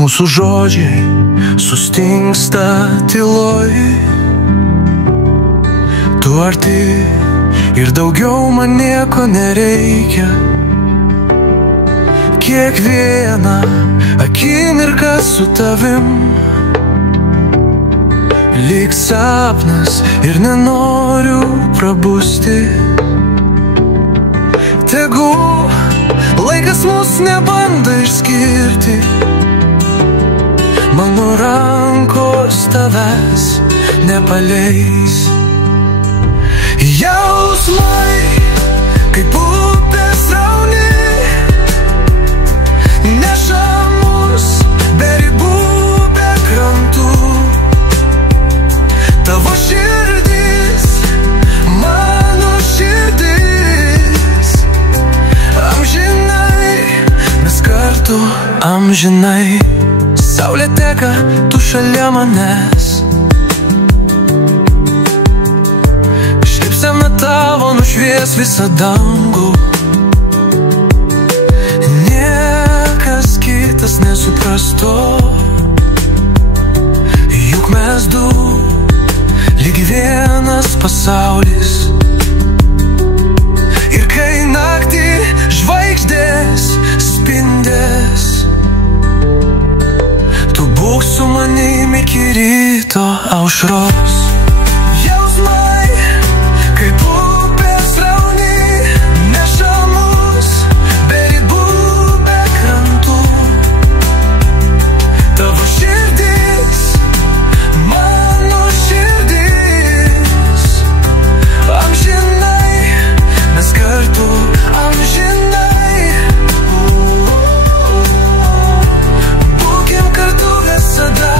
Mūsų žodžiai sustingsta tyloj. Tu arti ir daugiau man nieko nereikia. Kiekvieną akimirką su tavim lyg sapnas ir nenoriu prabusti. Tegu laikas mus nebando išskirti, mano rankos tavęs nepaleis. Jausmai kaip upės srauni neša mus be ribų, be krantų. Tavo širdis, mano širdis, amžinai mes kartu, amžinai. Saulė teka, tu šalia manęs, šypsena tavo nušvies visą dangų. Niekas kitas nesuprasto, juk mes du lyg vienas pasaulis. Ir kai naktį žvaigždės spindės, tu būk su manimi iki ryto aušros. Jausmai kaip upės srauni neša mus be ribų, be krantų. Tavo širdis, mano širdis, amžinai mes kartu, amžinai. Būkim kartu visada.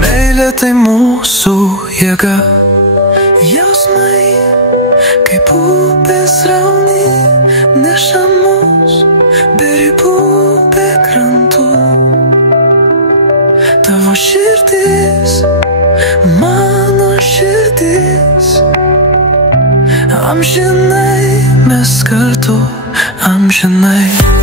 Meilė tai mūsų jėga. Jausmai kaip upės srauni neša mus be ribų, be krantų. Tavo širdis, mano širdis, amžinai mes kartu, amžinai.